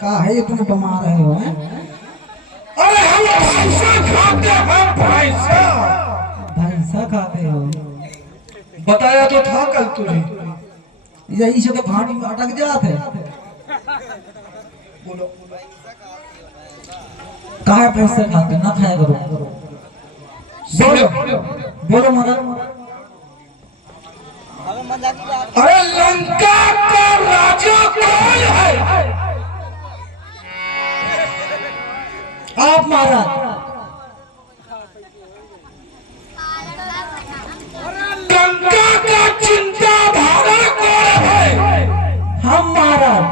काहे इतने बमा रहे हो हैं? अरे हम भैंसा खाते हैं, भैंसा। भैंसा खाते हो? बताया तो था कल तुझे। यही से तो भाटी में अटक जाते। बोलो काहे भैंसा खाते ना खाया करो। बोलो बोलो महाराज। अरे लंका का राजा कौन है? आप महाराज। लंका का चिंता भारा कौन है? हम महाराज।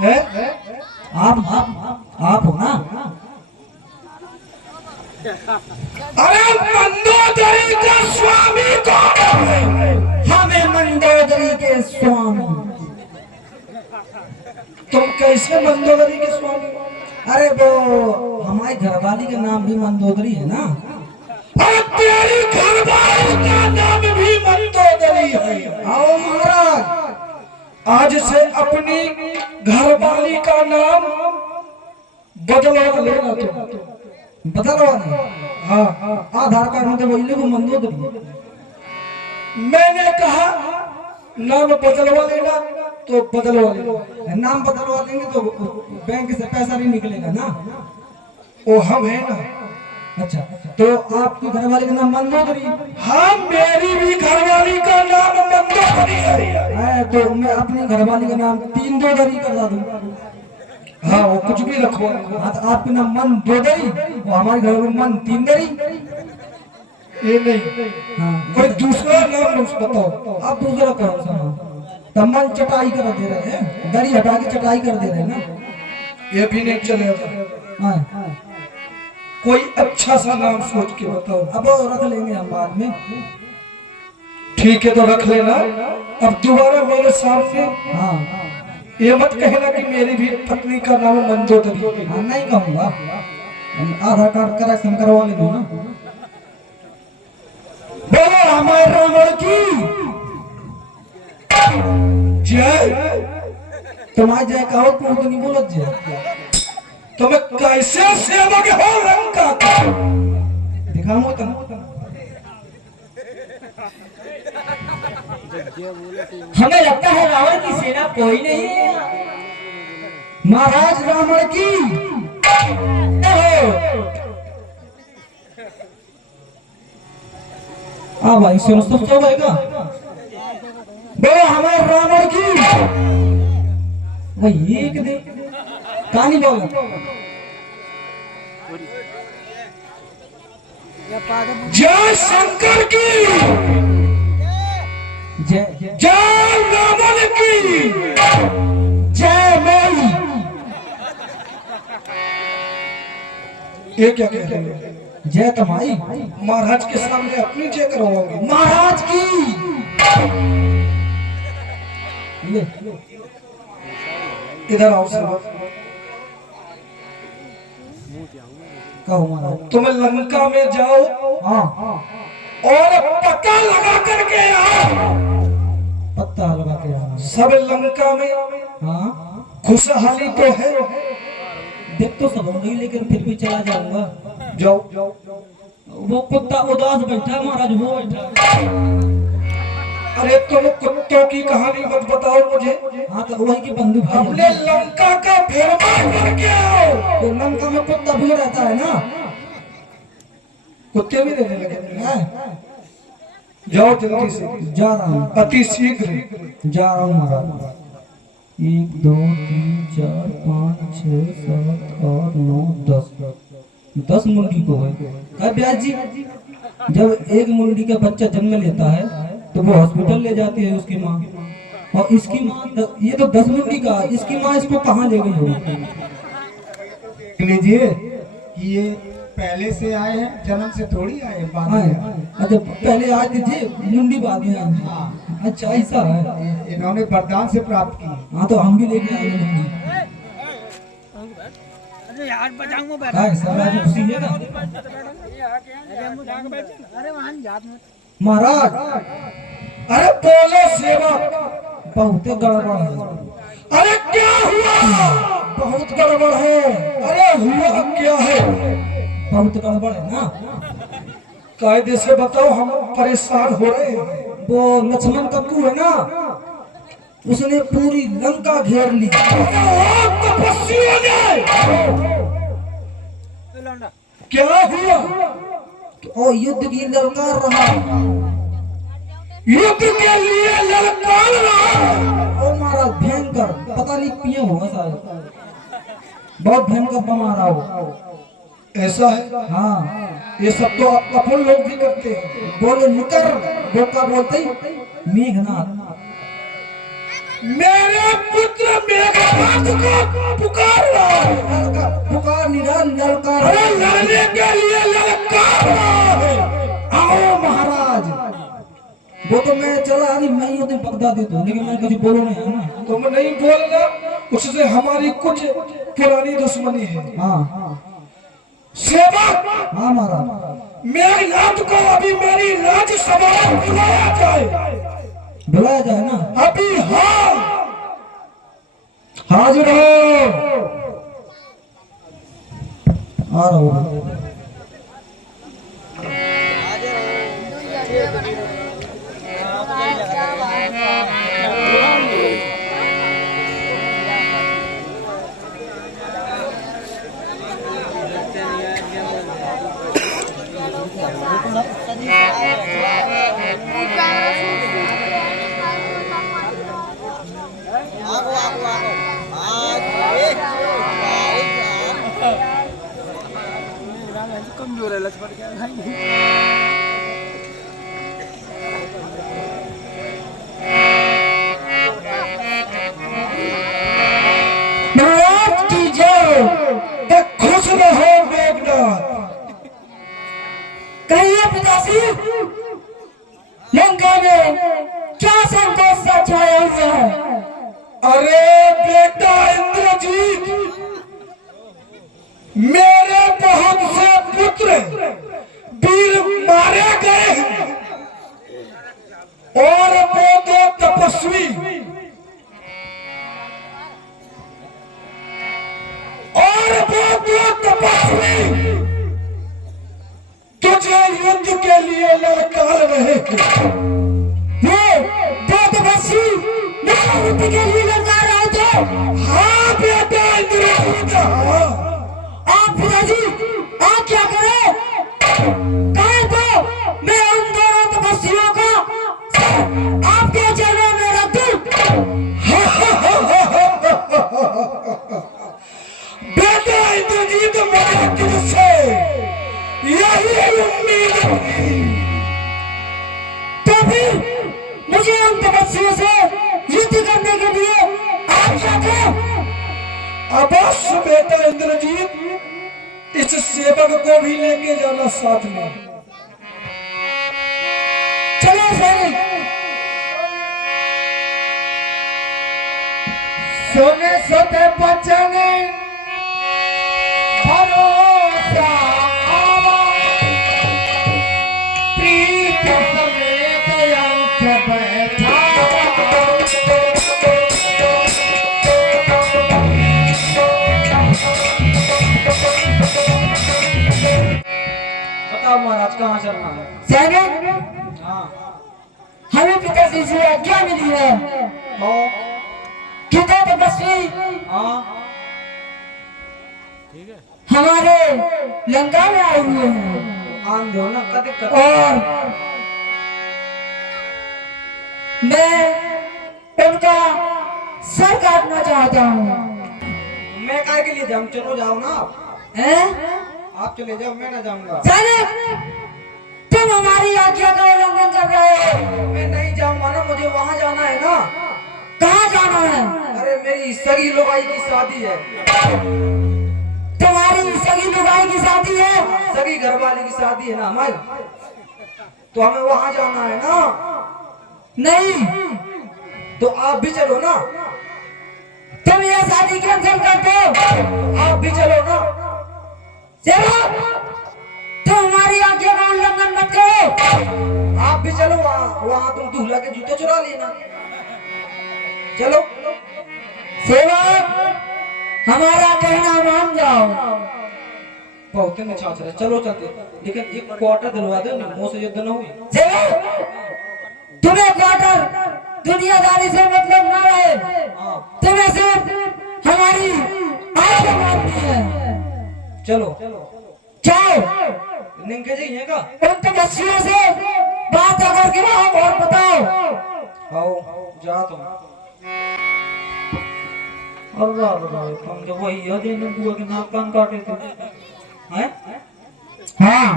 हैं? आप हो ना? अरे मंदोदरी का स्वामी कौन है? हमें मंदोदरी के स्वामी। तुम कैसे मंदोदरी के स्वामी? अरे वो हमारी घरवाली का नाम भी मंदोदरी है ना। और तेरी घरवाली का नाम भी मंदोदरी है। आओ महाराज। आज से अपनी घरवाली का नाम बदलवा लेना तुम। बदलवा नहीं। हाँ, आधार कार्ड में तो वही लोग मंदोदरी। मैंने कहा नाम बदलवा लेना तो बदलवा लेना। नाम बदलवा लेंगे तो बैंक से पैसा नहीं निकलेगा ना। वो हम है ना। अच्छा तो आपकी घरवाली का नाम मंदोदरी। हाँ, मेरी भी घरवाली का नाम मंदोदरी है। तो मैं अपनी घरवाली का नाम तीन दोदरी करवा दूं। हाँ, वो कुछ भी रखो। हाँ तो आपका नाम मंदोदरी, वो हमारे घर में मन तीन दरी। ये नहीं, हाँ कोई दूसरा नाम बताओ। अब दूसरा कौन सा नाम? तो मन चटाई कर दे रहे हैं, दरी हटा के चटाई कर दे रहे हैं ना। ये भी नहीं चलेगा। हाँ कोई अच्छा सा नाम सोच के बताओ। अब वो रख लेंगे हम बाद में। ठीक है तो रख लेना। अब दोबारा मेरे सामने हाँ ये मत कहना कि मेरी भी पत्नी का नाम मंदोदरी है। हाँ नहीं कहूँगा। आधार कार्ड करेक्शन करवा ले दो ना। बोलो हमारे रावण की जय। तुम्हारी जय कहो तू तो नहीं बोलत जय। तुम्हें कैसे सेवक हो लंका का? दिखाऊंगा तुम। हमें लगता है रावण की सेना कोई नहीं है। महाराज रावण की हाँ भाई सुनो सब सब आएगा। बोलो हमारे रावण की भाई एक दे कहानी बोलो। जय शंकर की जय जय रावण की जय मई। ये क्या कह रहे हैं? जय तुम्हारी महाराज के सामने अपनी जय करवाओगे? महाराज की। ले इधर आओ सब। कहो महाराज। तुम लंका में जाओ हाँ और पता लगा करके आओ। पत्ता लगा के आना। सब लंका में हाँ खुशहाली तो है। देख तो सब नहीं लेकिन फिर भी चला जाऊंगा। जाओ। वो कुत्ता उदास बैठा महाराज वो बैठा। अरे तुम कुत्तों की कहानी मत बताओ मुझे। हाँ तो वही की बंधु भाई अपने लंका का फेरवा करके आओ। तो लंका में कुत्ता भी रहता है ना। कुत्ते भी रहने लगे हैं? जाओ जल्दी से, जा रहा हूँ अति शीघ्र। जा रहा हूँ महाराज। 1 2 3 4 5 6 7 8 9 10 10 मुर्गी को है। क्या ब्याज जी? जब एक मुर्गी का बच्चा जन्म लेता है तो वो हॉस्पिटल ले जाती है उसकी माँ। और इसकी माँ ये तो 10 मुर्गी का, इसकी माँ इसको कहाँ ले गई होगी? लीजिए कि ये पहले से आए हैं, जन्म से थोड़ी आए, बाद में आए। अच्छा पहले आए थे जी, मुंडी बाद में आए। अच्छा ऐसा है। इन्होंने वरदान से प्राप्त की। हाँ तो हम भी लेके आएंगे मुंडी। यार बचाऊंगा हाँ सब आज खुशी है ना। अरे वहां जात में महाराज अरे बोलो सेवक। बहुत गड़बड़ है। अरे क्या हुआ? बहुत गड़बड़ है। अरे हुआ क्या है? बहुत गड़बड़ है ना। कायदे से बताओ, हम परेशान हो रहे हैं। वो लक्ष्मण कप्पू है ना, उसने पूरी लंका घेर ली। तपस्वियों ने क्या हुआ? और युद्ध की ललकार रहा। युद्ध के लिए ललकार रहा। ओ महाराज भयंकर, पता नहीं पिए होगा शायद, बहुत भयंकर बमा हो। ऐसा है? हाँ ये सब तो अपन लोग भी करते हैं। बोले निकर, बोका बोलते ही मेघनाथ। मेरे पुत्र मेघनाथ को पुकार रहा है। पुकार निराल ललकार। अरे लड़ने के लिए ललकार रहा है। आओ महाराज। वो तो मैं चला नहीं, मैं ही पकड़ा देता हूँ, लेकिन मैं कुछ बोलो नहीं है ना। तुम नहीं बोलना, उससे हमारी कुछ पुरानी दुश्मनी है। हाँ सेवक, हाँ महाराज। मेघनाथ को अभी मेरी राज्यसभा में बुलाया जाए। बुलाया जाए ना अभी? हाँ, हाजिर हो। आ रहा हूँ। कमजोर है लक्ष्मण क्या भाई। खुश रहो मेघनाथ। कहिए पिताश्री, लंका में क्या संकोच सा छाया हुआ है? अरे बेटा इंद्रजीत, मेरे बहुत से पुत्र वीर मारे गए हैं और वो दो तपस्वी तुझे युद्ध के लिए ललकार रहे हैं। ये दो तपस्वी मुझे युद्ध के लिए ललकार रहे थे। हाँ बेटा इंद्रजीत, हाँ। आप पिताजी, आप क्या करें? कहें तो मैं उन दोनों तपस्वियों को आपके चरणों में रख दूं। बेटा इंद्रजीत, मुझे तुझसे यही उम्मीद थी। तो फिर मुझे उन तपस्वियों से युद्ध करने के लिए आप क्या करें? अवश्य बेटा इंद्रजीत, इस सेवक को भी लेके जाना साथ में। चलो सैनिक। सोने सोते बचने भरोसा आवा, प्रीत समेत अंत बैठा। बताओ महाराज कहाँ चलना है? सैनिक, हाँ हमें पिताजी से आज्ञा मिली है कि दो तपस्वी हाँ हमारे लंका में आए हुए हैं आन दो ना, क्या दिक्कत? और मैं उनका सर काटना चाहता हूँ। मैं काय के लिए जाऊँ? चलो जाओ ना आप। हैं? आप चले जाओ, मैं ना जाऊंगा। सैनिक, तुम हमारी आज्ञा का उल्लंघन कर रहे हो। मैं नहीं जाऊंगा ना, मुझे वहाँ जाना है ना। कहाँ जाना है? अरे मेरी सगी लोगाई की शादी है। तुम्हारी सगी लुगाई की शादी है? सगी घरवाली की शादी है ना हमारी, तो हमें वहाँ जाना है ना। नहीं, तो आप भी चलो ना। तुम यह शादी कैंसिल कर दो। आप भी चलो ना। चलो, तुम हमारी आज्ञा का उल्लंघन मत करो। आप भी वहाँ तुम दूल्हा के जूते चुरा लेना। चलो सेवक, हमारा कहना मान जाओ। बहुत में छाछ रहे, चलो चलते, लेकिन एक क्वार्टर दिलवा दो, मुंह से युद्ध न हुई। सेवक, तुम्हें क्वार्टर दुनियादारी से मतलब ना रहे, तुम्हें सिर्फ हमारी आज्ञा माननी है। चलो जाओ, निंके जी है का उन तपस्वियों से बात अगर के वहां और बताओ। आओ जा तुम। अरे तुम जो वही याद है ना, बुआ के नाक कान काटे थे हैं? हाँ,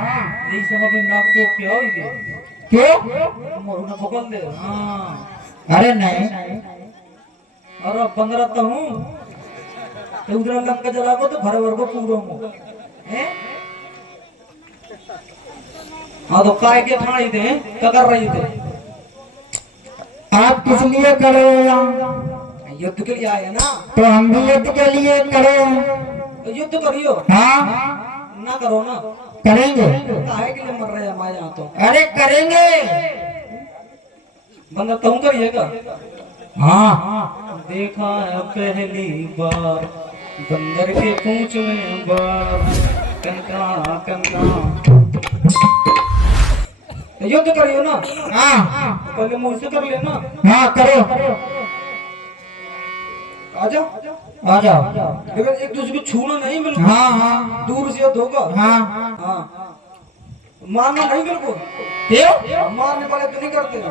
यही सब अपने नाक तो क्या हुई गए? क्यों? मोरू ने पकड़ ले। हाँ अरे नहीं, अरे बंद रहता हूँ तो उधर लंका जला को तो भर भर को पूरा हूँ हैं? हाँ तो काय के ठाई थे, क्या कर रही थे? आप किस लिए खड़े हो यहाँ? युद्ध के लिए आए ना, तो हम भी युद्ध के लिए खड़े हैं। तो युद्ध करियो हाँ, ना, करो ना, करेंगे। काहे के लिए मर रहे हैं हमारे यहाँ? तो अरे करेंगे। बंदा तुम करिएगा। हाँ, देखा है पहली बार बंदर के पूंछ में बार, कंका कंका। युद्ध करियो ना, हाँ, पहले मुंह से कर लेना। हाँ करो। आ जाओ आ जाओ। लेकिन एक दूसरे को छूना नहीं, बिल्कुल हाँ हाँ दूर से युद्ध होगा। हाँ। हाँ, मारना नहीं बिल्कुल, क्यों? मारने वाले तो नहीं करते,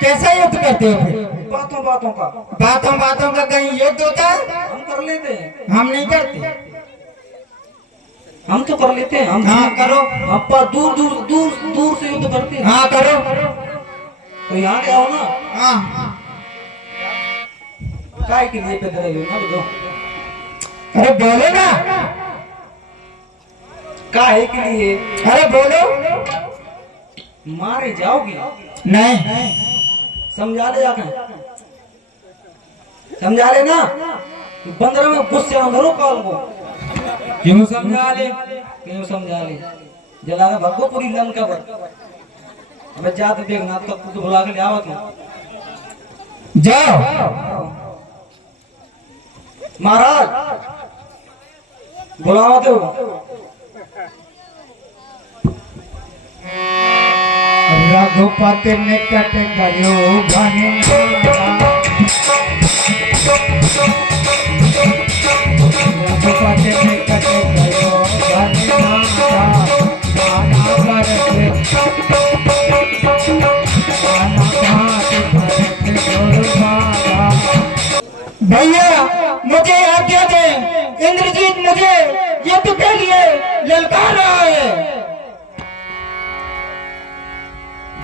कैसा युद्ध करते हो फिर? बातों बातों का बातों बातों का कहीं युद्ध होता है? हम कर लेते हैं, हम नहीं करते। हम तो कर लेते हैं। हम हाँ करो। अपा दूर दूर दूर दूर से युद्ध करते हैं। हाँ करो। तो यहाँ के आओ ना, हाँ, काय के लिए पैदल आए हो ना? बताओ अरे बोलो ना। काहे के लिए? अरे बोलो। मारे जाओगी? नहीं, समझा ले जाकर, समझा ले ना। बंदर में गुस्से अंदरों काल को क्यों समझा ले, क्यों समझा ले? जला के भगो पूरी लंका पर। अब जा तो देखना, तब तो बुला के ले आवत ना। जाओ। महाराज बुलावत हो। रघुपति निकट गयो घन, रघुपति निकट गयो घन, भैया मुझे आज्ञा दे, इंद्रजीत मुझे युद्ध के लिए ललकार रहा है।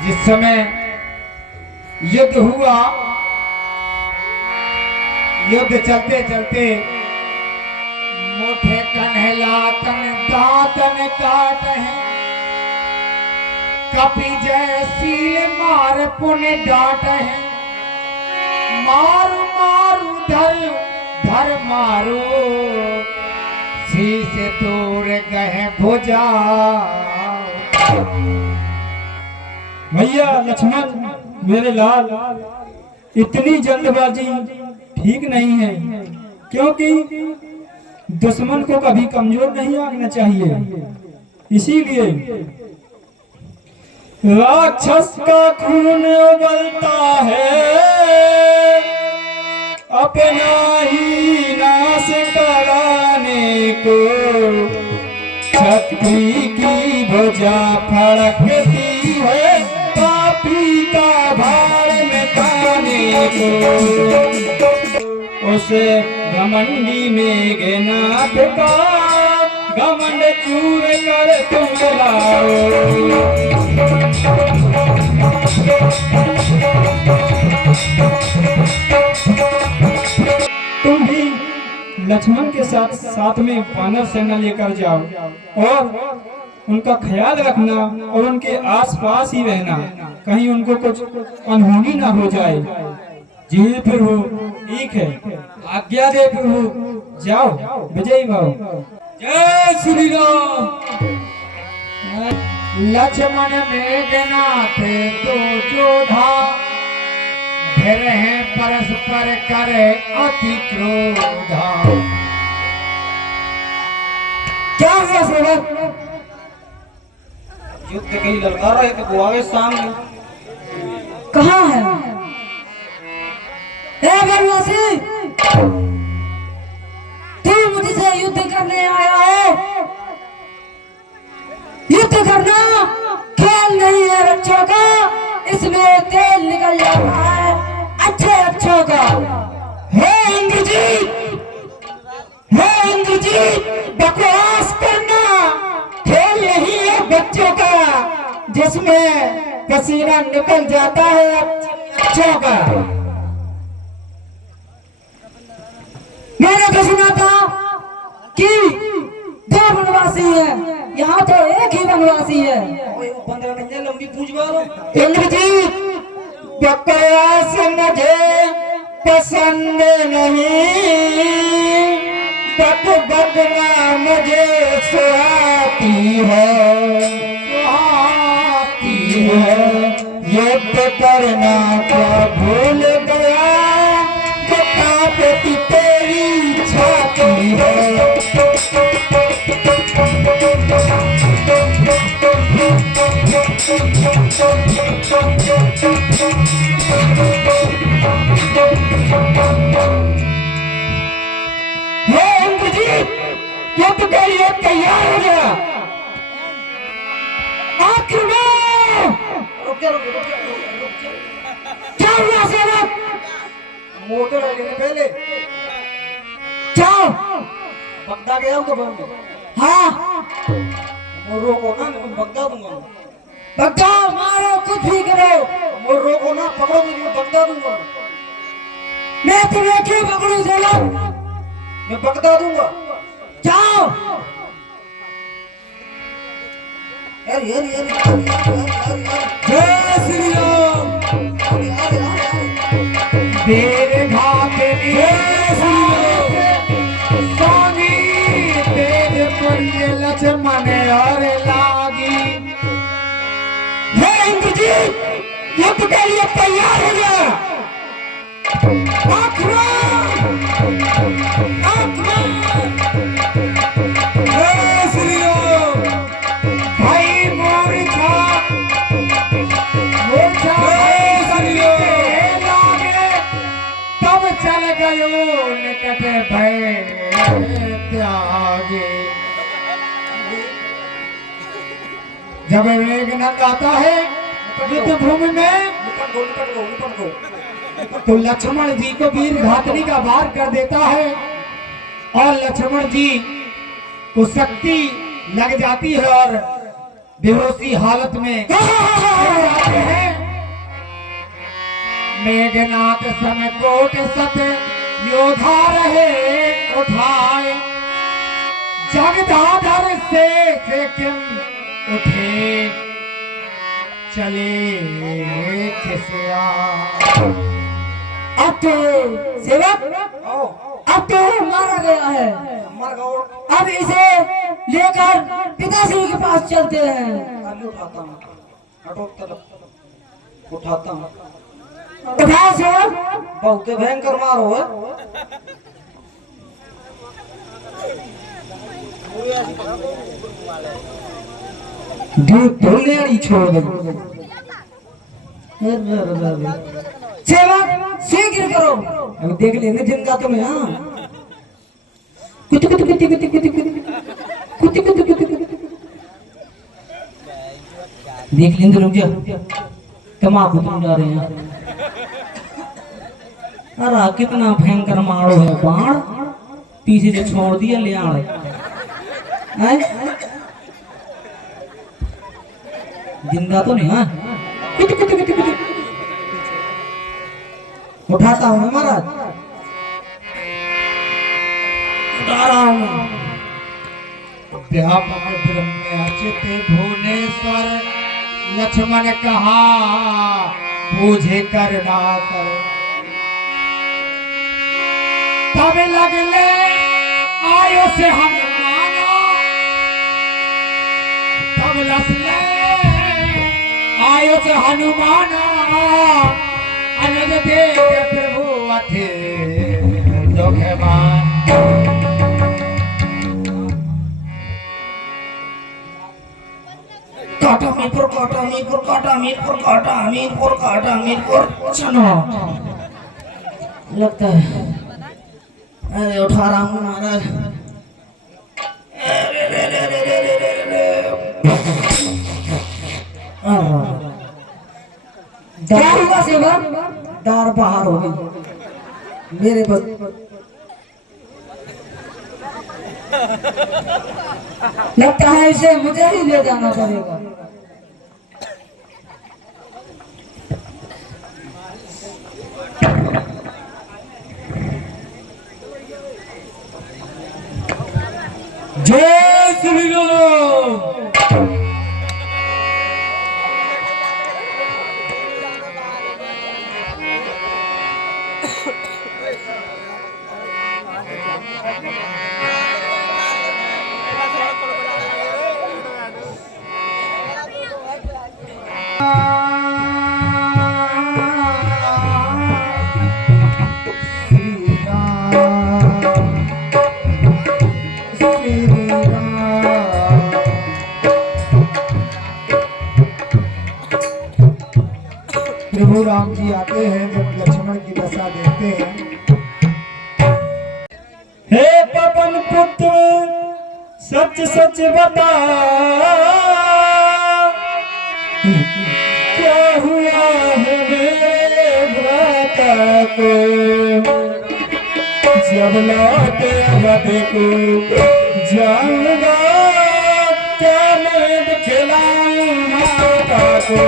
जिस समय युद्ध हुआ, युद्ध चलते चलते मोठे कन्हला तन दातन काट है, कपि जय सील मार पुण्य डांट है, मारू मारू धर धर मारू, शीश तोड़ गए भुजा। भैया लक्ष्मण मेरे लाल, इतनी जल्दबाजी ठीक नहीं है, क्योंकि दुश्मन को कभी कमजोर नहीं आना चाहिए। इसीलिए राक्षस का खून उबलता है, अपना ही नाश कराने को, छत्री की भुजा फड़कती है, पापी का भार मिटाने को। उस घमंडी मेघनाथ का घमंड चूर कर तुम लाओ। तुम भी लक्ष्मण के साथ में वानर सेना लेकर जाओ और उनका ख्याल रखना और उनके आसपास ही रहना, कहीं उनको कुछ अनहोनी ना हो जाए। जी प्रभु, ठीक है, आज्ञा दे प्रभु, जाओ विजयी भाव। जय श्री राम। लक्ष्मण मेघनाथ तो जोधा फिर हैं परस्पर करे अति क्रोधा। क्या हुआ सेवक? युद्ध के लिए ललकारा है तो वो आगे सामने। कहाँ है? ए वनवासी, तू मुझसे युद्ध करने आया हो? युद्ध करना खेल नहीं है बच्चों का, इसमें तेल निकल जाता है अच्छे अच्छों का। हे इंद्रजीत, हे इंद्रजीत, बकवास करना खेल नहीं है बच्चों का, जिसमें पसीना निकल जाता है अच्छों का। मैंने तो सुना था कि दो वनवासी है, यहाँ तो एक ही वनवासी है। ओए वो 15 नहीं लंबी पूंछ वाला। इंद्रजीत, बकवास मुझे पसंद नहीं, बक बकना मुझे सुहाती है, सुहाती है। युद्ध करना क्या भूल गया, जो कांपती तेरी छाती है। हे इंद्रजीत, युद्ध के लिए तैयार हो गया। आक्रमण! रुक जा। क्या हुआ सेवक? मोटर है लेने पहले जाओ। बगदा गया हूँ तो बंद। हाँ, मोर रोको ना, मैं बगदा दूंगा। बचाओ, मारो, कुछ भी करो, मोर रोको ना, पकड़ो मुझे, मैं बगदा दूंगा। मैं तुम्हें क्यों पकड़ूं सेवक? मैं बगदा दूंगा। जाओ। यार यार यार यार यार यार जय श्री राम। देर घाट स्वामी तेरे पर ये लक्ष्मण और लागी। हे इंद्रजीत, युद्ध के लिए तैयार हो गया। आक्रमण! आक्रमण! जय श्री राम। भाई मोर्चा, मोर्चा लागे, तब चल गयो निकट भय त्यागे। जब मेघनाथ आता है युद्ध भूमि में, निपट गो। तो लक्ष्मण जी को वीर घातनी का वार कर देता है और लक्ष्मण जी को शक्ति लग जाती है और बेहोशी हालत में गिर जाते हैं। मेघनाथ समकोट सत योद्धा रहे उठाए, जगदाधर से किम उठे चले खिसिया। अब तो सेवक, अब तो मारा गया है, मर गो। अब इसे लेकर पिताश्री के पास चलते हैं। आलू उठाता हूँ, हटो तरफ उठाता हूँ। उठाओ सेवक। बहुत भयंकर मारो है। धुलेड़ी छोड़ दो। सेवक शीघ्र करो। अब देख लेंगे जिंदा तुम्हें। हाँ कुछ कुछ कुछ कुछ कुछ कुछ कुछ कुछ कुछ देख लेंगे। रुक जा, तमाकू तुम जा रहे हैं। अरे कितना भयंकर मारो है। बाण पीछे से छोड़ दिया ले आए। जिंदा तो नहीं। हाँ उठाता हूँ महाराज, उठा रहा हूँ। व्यापक ब्रह्म अचित भुवनेश्वर, लक्ष्मण कहा बूझे करना कर। तब लगले आयो से हम माना, तब लसले दास हनुमान अनुज देख प्रभु अथे दुखमान। काटा मीरपुर काटा मीरपुर काटा मीरपुर काटा मीरपुर काटा मीरपुर चलो लगता है अरे उठा रहा हूँ महाराज। क्या हुआ सेवा? दार बाहर हो गई मेरे बस। लगता है इसे मुझे ही ले जाना पड़ेगा। जय श्री राम। प्रभु राम जी आते हैं जब लक्ष्मण की दशा देखते हैं। हे पवन पुत्र सच सच बता क्या हुआ है मेरे भ्राता को। जब लौटे अवध को जाऊंगा क्या मैं दिखलाऊं माता को।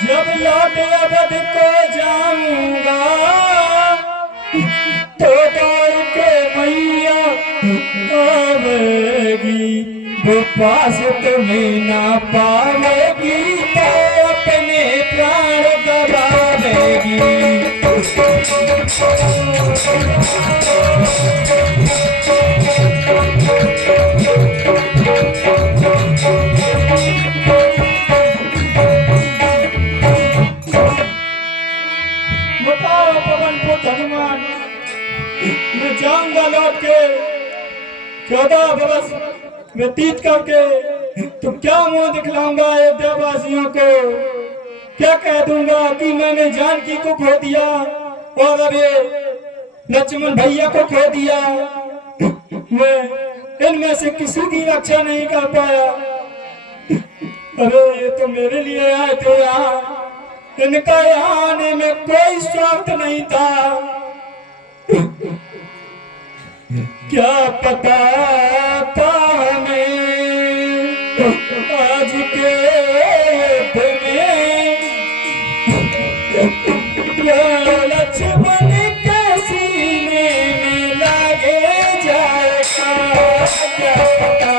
जब लौट अवध को जाऊंगा तो दौड़ के मैया आवेगी। वो पास तुम्हें ना पावेगी तो अपने प्राण गवावेगी। बताओ पवन पुत्र हनुमान, मैं जाऊंगा लौट के 14 वर्ष व्यतीत करके तो क्या मुंह दिखलाऊंगा अयोध्या वासियों को। क्या कह दूंगा कि मैंने जानकी को खो दिया और अब ये लक्ष्मण भैया को खो दिया। मैं इनमें से किसी की रक्षा नहीं कर पाया। अरे ये तो मेरे लिए आए थे यहाँ, इनका यहाँ आने में कोई स्वार्थ नहीं था। क्या पता था हमें आज के दिन लक्ष्मण के सीने में लगे जाएगा। क्या पता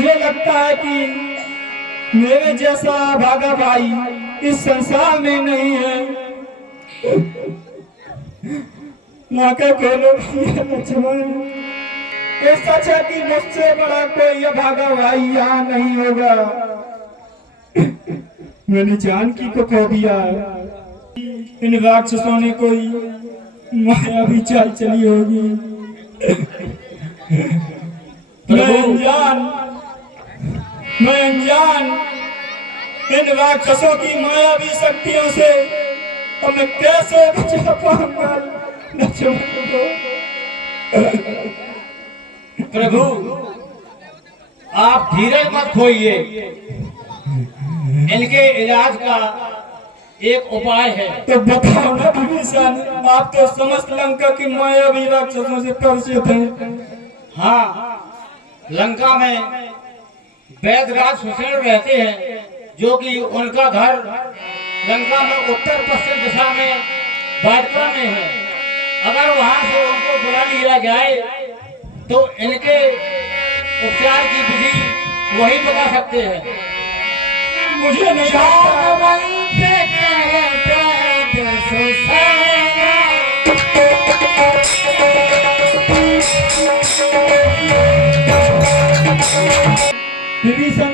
मुझे लगता है कि मेरे जैसा भागा भाई इस संसार में नहीं है। माँ का खोलो लक्ष्मण, ये सच है कि मुझसे बड़ा कोई भागा भाई यहाँ नहीं होगा। मैंने जानकी को खो दिया, इन राक्षसों ने कोई माया भी चाल चली होगी। मैं अनजान इन राक्षसों की मायावी शक्तियों से अब मैं कैसे बचा पाऊंगा लक्ष्मण को। प्रभु आप धीरज मत खोइए, इनके इलाज का एक उपाय है। तो बताओ ना विभीषण, आप तो समस्त लंका की मायावी राक्षसों से परिचित हैं। हाँ, लंका में वैदराज सुषेण रहते हैं, जो कि उनका घर लंका में उत्तर पश्चिम दिशा में वाटिका में है। अगर वहां से उनको बुला लिया जाए तो इनके उपचार की विधि वही बता सकते हैं। मुझे नहीं विभीषण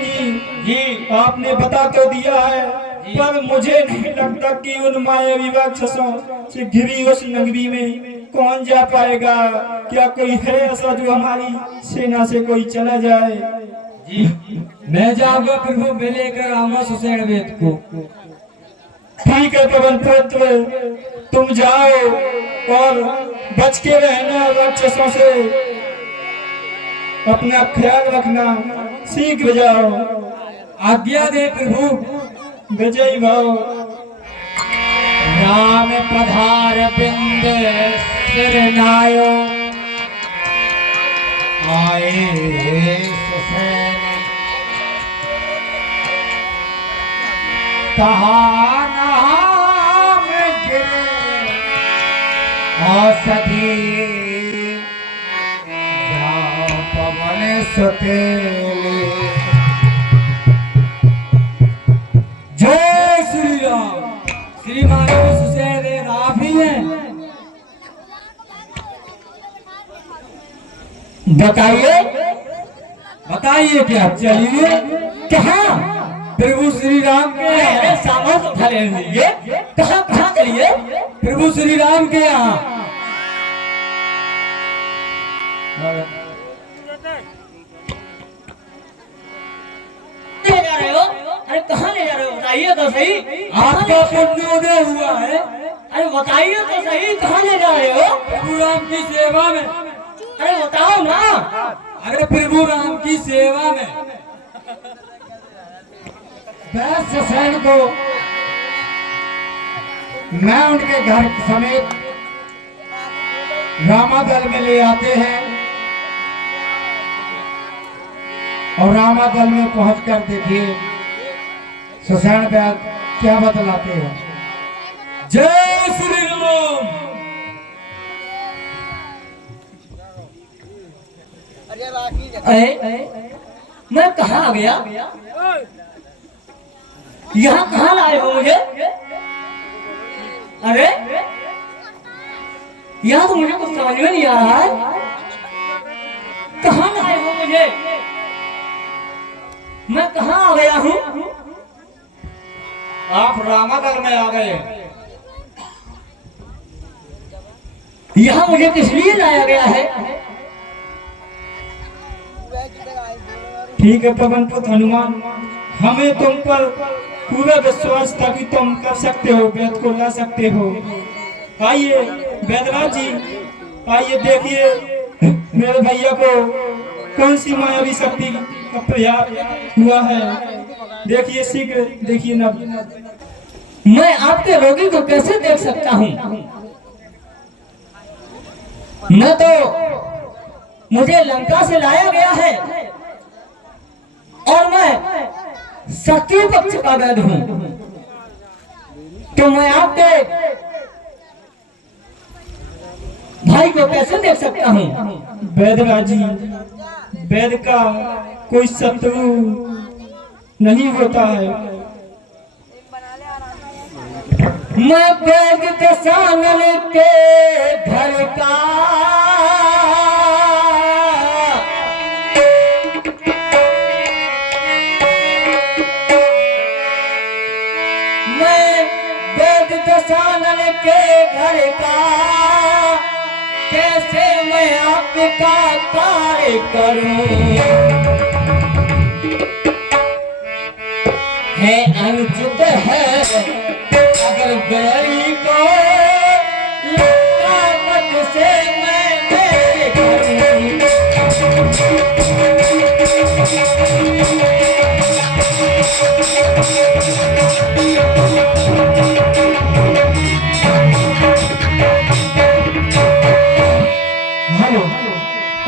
जी आपने बता तो दिया है, पर मुझे नहीं लगता कि उन मायावी राक्षसों से घिरी उस नगरी में कौन जा पाएगा। क्या कोई है ऐसा जो हमारी सेना से कोई चला जाए? जी मैं जाऊंगा प्रभु, मैं लेकर आऊंगा सुषेण वेद को। ठीक है पवन पुत्र, तुम जाओ और बच के रहना राक्षसों से, अपना ख्याल रखना, शीघ्र जाओ। आज्ञा दे प्रभु। विजय भाव। राम पधार बिंद सिर नायो, आए सुषेण कहा नाम गिरे औषधि, जाओ पवन सुतेली। जय श्री राम। श्री महाराज सुषेण आप ही हैं? बताइए बताइए क्या? चलिए। कहाँ? प्रभु श्री राम के सामान उठा लेंगे। कहाँ कहाँ चलिए? प्रभु श्री राम के यहाँ। ले जा रहे हो? अरे कहाँ ले जा रहे हो? बताइए तो सही। आपका पुण्योदय हुआ है। अरे बताइए तो सही, कहाँ ले जा रहे हो? प्रभु राम की सेवा में। अरे बताओ ना। अरे प्रभु राम की सेवा में। वैश्य सैन को मैं उनके घर समेत रामादल में ले आते हैं और रामादल में पहुंचकर देखिए सुषेण वैद क्या बतलाते हैं। जय श्री राम। अरे मैं कहाँ आ गया? यहाँ कहाँ लाए हो मुझे? अरे यहाँ तो मुझे कुछ समझ में नहीं आ रहा है। कहाँ लाए हो मुझे? मैं कहाँ आ गया हूँ? आप रामादल में आ गए। यहाँ मुझे किस लिए लाया गया है? ठीक है पवन पुत्र हनुमान, हमें तुम पर पूरा विश्वास था कि तुम कर सकते हो, वेद को ला सकते हो। आइए वेदराज जी, आइए देखिए मेरे भैया को कौन सी मायावी शक्ति का प्रयास हुआ है। देखिए शीघ्र देखिए ना। मैं आपके रोगी को कैसे देख सकता हूँ? न तो मुझे लंका से लाया गया है और मैं शत्रु पक्ष का वैद हूँ, तो मैं आपके भाई को कैसे देख सकता हूँ? वेदराज जी, वेद का कोई शत्रु नहीं होता है। मैं बैग दसानल के घर का दसानल के घर का कैसे मैं आपका कार्य करूं, है अनुचित है अगर बैरी को लगावत से मैं मेरे करूं।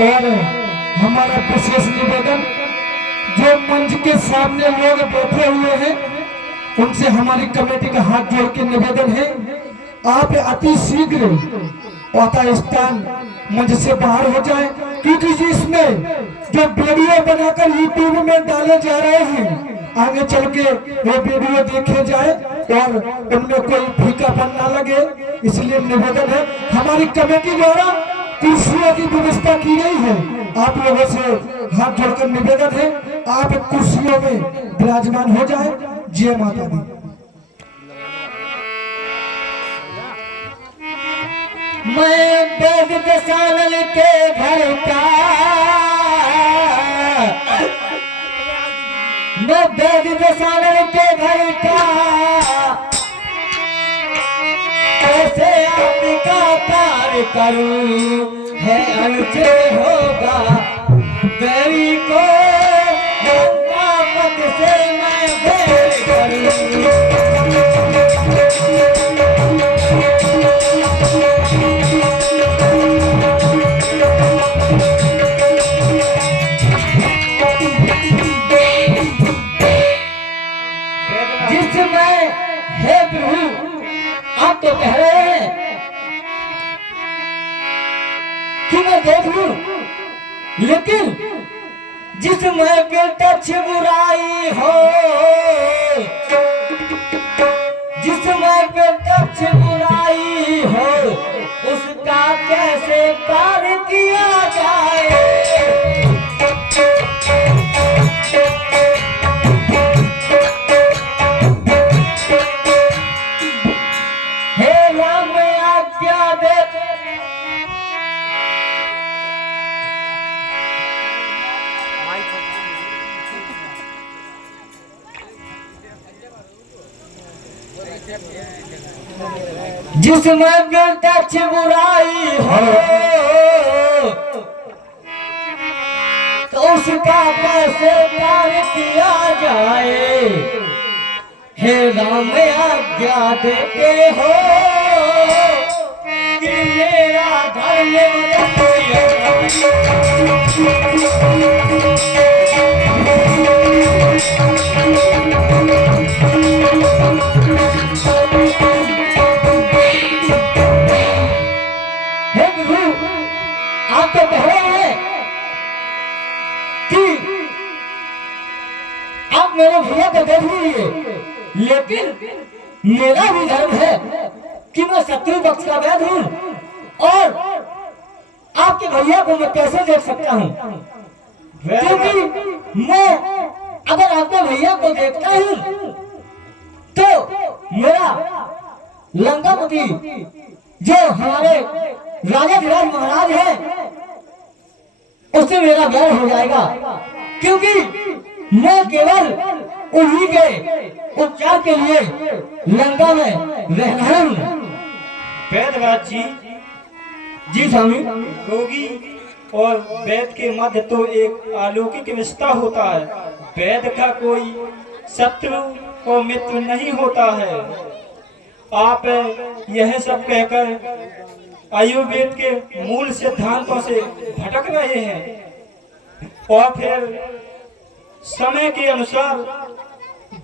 और हमारा विशेष निवेदन, जो मंच के सामने लोग बैठे हुए हैं उनसे हमारी कमेटी का हाथ जोड़ के निवेदन है, आप अति शीघ्र औता स्थान मंच से बाहर हो जाए, क्योंकि इसमें जो वीडियो बनाकर यूट्यूब में डाले जा रहे हैं आगे चल के वो वीडियो देखे जाए और उनमें कोई फीकापन ना लगे। इसलिए निवेदन है, हमारी कमेटी द्वारा कुर्सियों की व्यवस्था की गई है। आप लोगों से हाथ जोड़कर निवेदन है, आप कुर्सियों में विराजमान हो जाए। जय माता दी। मैं बैग दसानल के घर का, मैं बैग दसानल के घर का कैसे आपका कार्य करूं, है अनुचित होगा बैरी को लगावत से मैं बैर करूं। जिसमें हे प्रभु आप तो कह रहे हैं कि मैं देख लूं, लेकिन जिसमें टच बुराई हो, जिसमें टच बुराई हो उसका कैसे कार्य किया जाए। जिसमें टच बुराई हो तो उसका कैसे कार्य किया जाए। हे राम आज्ञा देते हो कि मेरा धर्म आप तो कह रहे हैं कि आप मेरे भैया को देख लीजिए, लेकिन मेरा भी धर्म है कि मैं शत्रु पक्ष का वैध हूँ और आपके भैया को मैं कैसे देख सकता हूँ, क्योंकि मैं अगर आपके भैया को देखता हूँ तो मेरा लंकापति जो हमारे राजा धीराज महाराज है उससे मेरा बैर हो जाएगा, क्योंकि मैं केवल उन्हीं के उपचार के लिए लंका में रह रहा हूँ। वेदराज जी, जी स्वामी। रोगी और वैद के मध्य तो एक अलौकिक रिश्ता होता है। वैद का कोई शत्रु और मित्र नहीं होता है। आप यह सब कहकर आयुर्वेद के मूल सिद्धांतों से भटक रहे हैं और फिर समय के अनुसार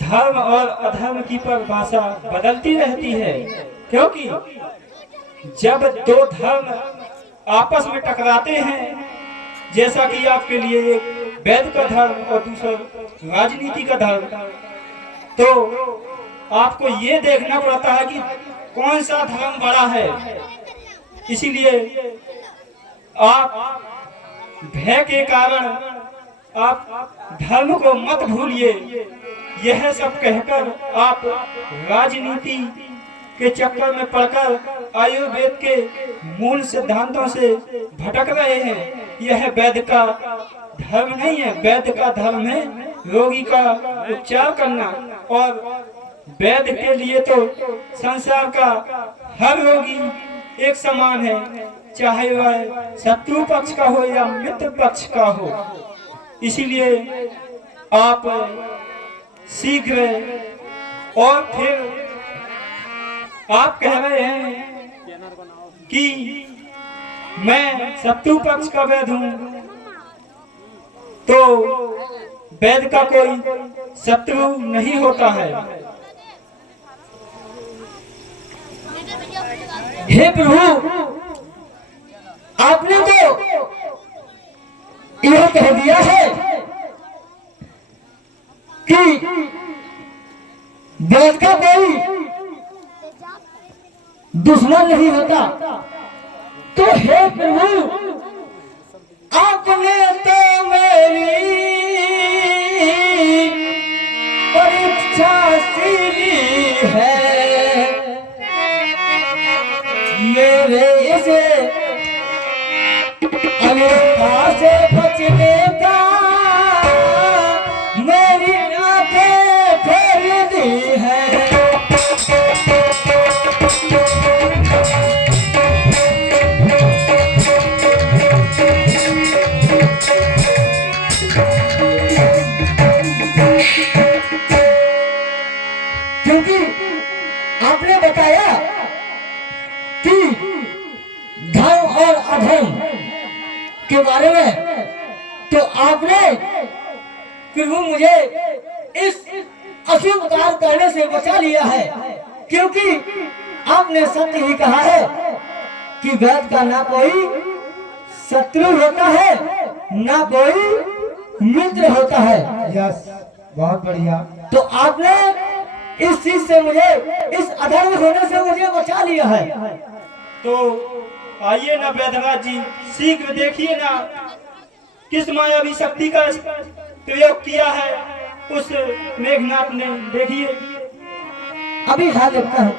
धर्म और अधर्म की परिभाषा बदलती रहती है, क्योंकि जब दो धर्म आपस में टकराते हैं जैसा कि आपके लिए एक वैद का धर्म और दूसरा राजनीति का धर्म, तो आपको ये देखना पड़ता है कि कौन सा धर्म बड़ा है। इसीलिए आप भय के कारण आप धर्म को मत भूलिए। यह सब कहकर आप राजनीति के चक्कर में पड़कर आयुर्वेद के मूल सिद्धांतों से भटक रहे हैं। यह वैद का धर्म नहीं है। वैद का धर्म है रोगी का उपचार करना, और वैद के लिए तो संसार का हर रोगी एक समान है, चाहे वह शत्रु पक्ष का हो या मित्र पक्ष का हो। इसीलिए आप शीघ्र, और फिर आप कह रहे हैं कि मैं शत्रु पक्ष का वैद हूं, तो वैद का कोई शत्रु नहीं होता है। हे प्रभु, आपने तो यह कह दिया है कि वैद का कोई दुश्मन नहीं होता। तो हे प्रभु, आपने तो मेरी परीक्षा सी ली है, मेरे इसे अमेरिका से बचने का मेरी आंखें खोल दी है। क्योंकि आपने बताया कि धर्म और अधर्म के बारे में, तो आपने प्रभु मुझे इस अशुभ कार्य करने से बचा लिया है। क्योंकि आपने सत्य ही कहा है कि वैद का ना कोई शत्रु होता है, ना कोई मित्र होता है। यस, बहुत बढ़िया। तो आपने इस चीज से मुझे, इस अधर्म होने से मुझे बचा लिया है। तो आइए ना वैद्यनाथ जी, शीघ्र देखिए ना किस मायावी शक्ति का प्रयोग किया है उस मेघनाथ ने। देखिए अभी हाल देखता हूँ।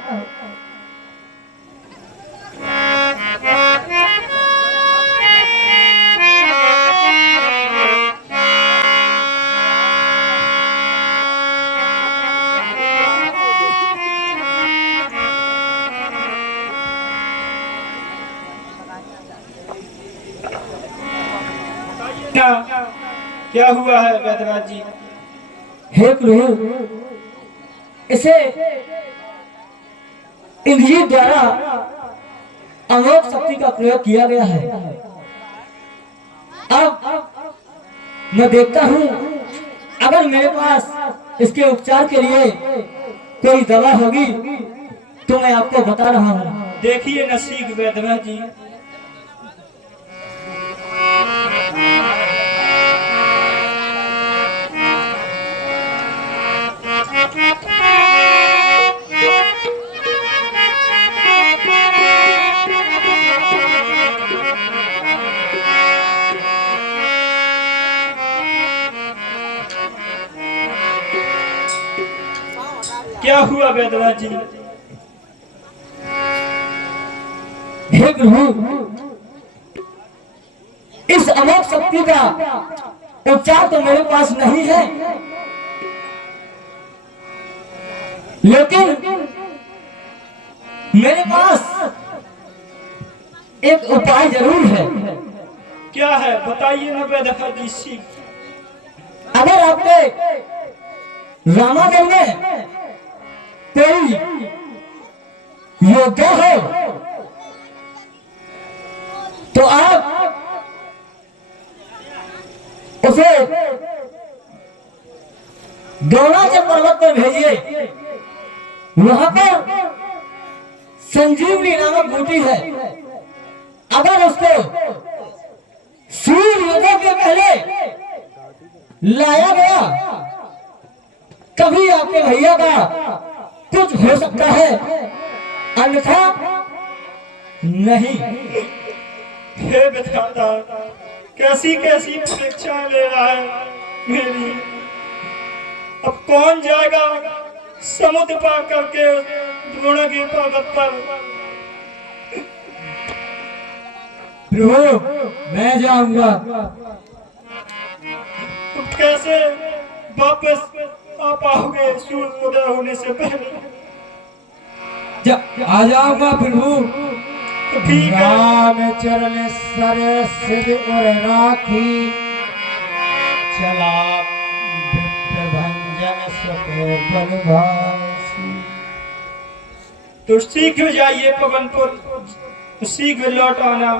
क्या हुआ है वैद्यनाथ जी? हे प्रभु, इसे इंद्रिय द्वारा अमोघ शक्ति का प्रयोग किया गया है। अब मैं देखता हूँ, अगर मेरे पास इसके उपचार के लिए कोई दवा होगी तो मैं आपको बता रहा हूँ। देखिए न शीघ्र वैद्यनाथ जी। क्या हुआ वैद्यनाथ जी? हे प्रभु, इस अमोघ शक्ति का उपचार तो मेरे पास नहीं है, लेकिन मेरे पास एक उपाय जरूर है। क्या है बताइए ना वैद्यनाथ जी शीघ्र। अगर आपके रामागढ़ में कोई योद्धा हो तो आप उसे द्रोणाचल पर्वत पर भेजिए। वहां पर संजीवनी नामक बूटी है, अगर उसको सूर्य लाया गया, कभी आपके भैया का कुछ हो सकता है, अन्यथा नहीं। हे विधाता, कैसी कैसी परीक्षाएं ले रहा है मेरी। अब कौन जाएगा समुद्र पार करके द्रोण के पर्वत पर। प्रभु मैं जाऊंगा। तुम कैसे वापस आ पाओगे सूर्य उदय होने से पहले? आ जाऊंगा प्रभु। तो ठीक है। राम चरण सर सिद्ध और राखी, चला भंजन सुख बनवासी। तो शीघ्र जाइए पवनपुर, तो शीघ्र लौट आना।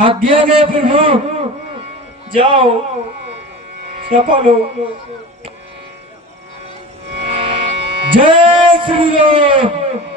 आज्ञा दे प्रभु। जाओ, सफल हो। जय श्री राम।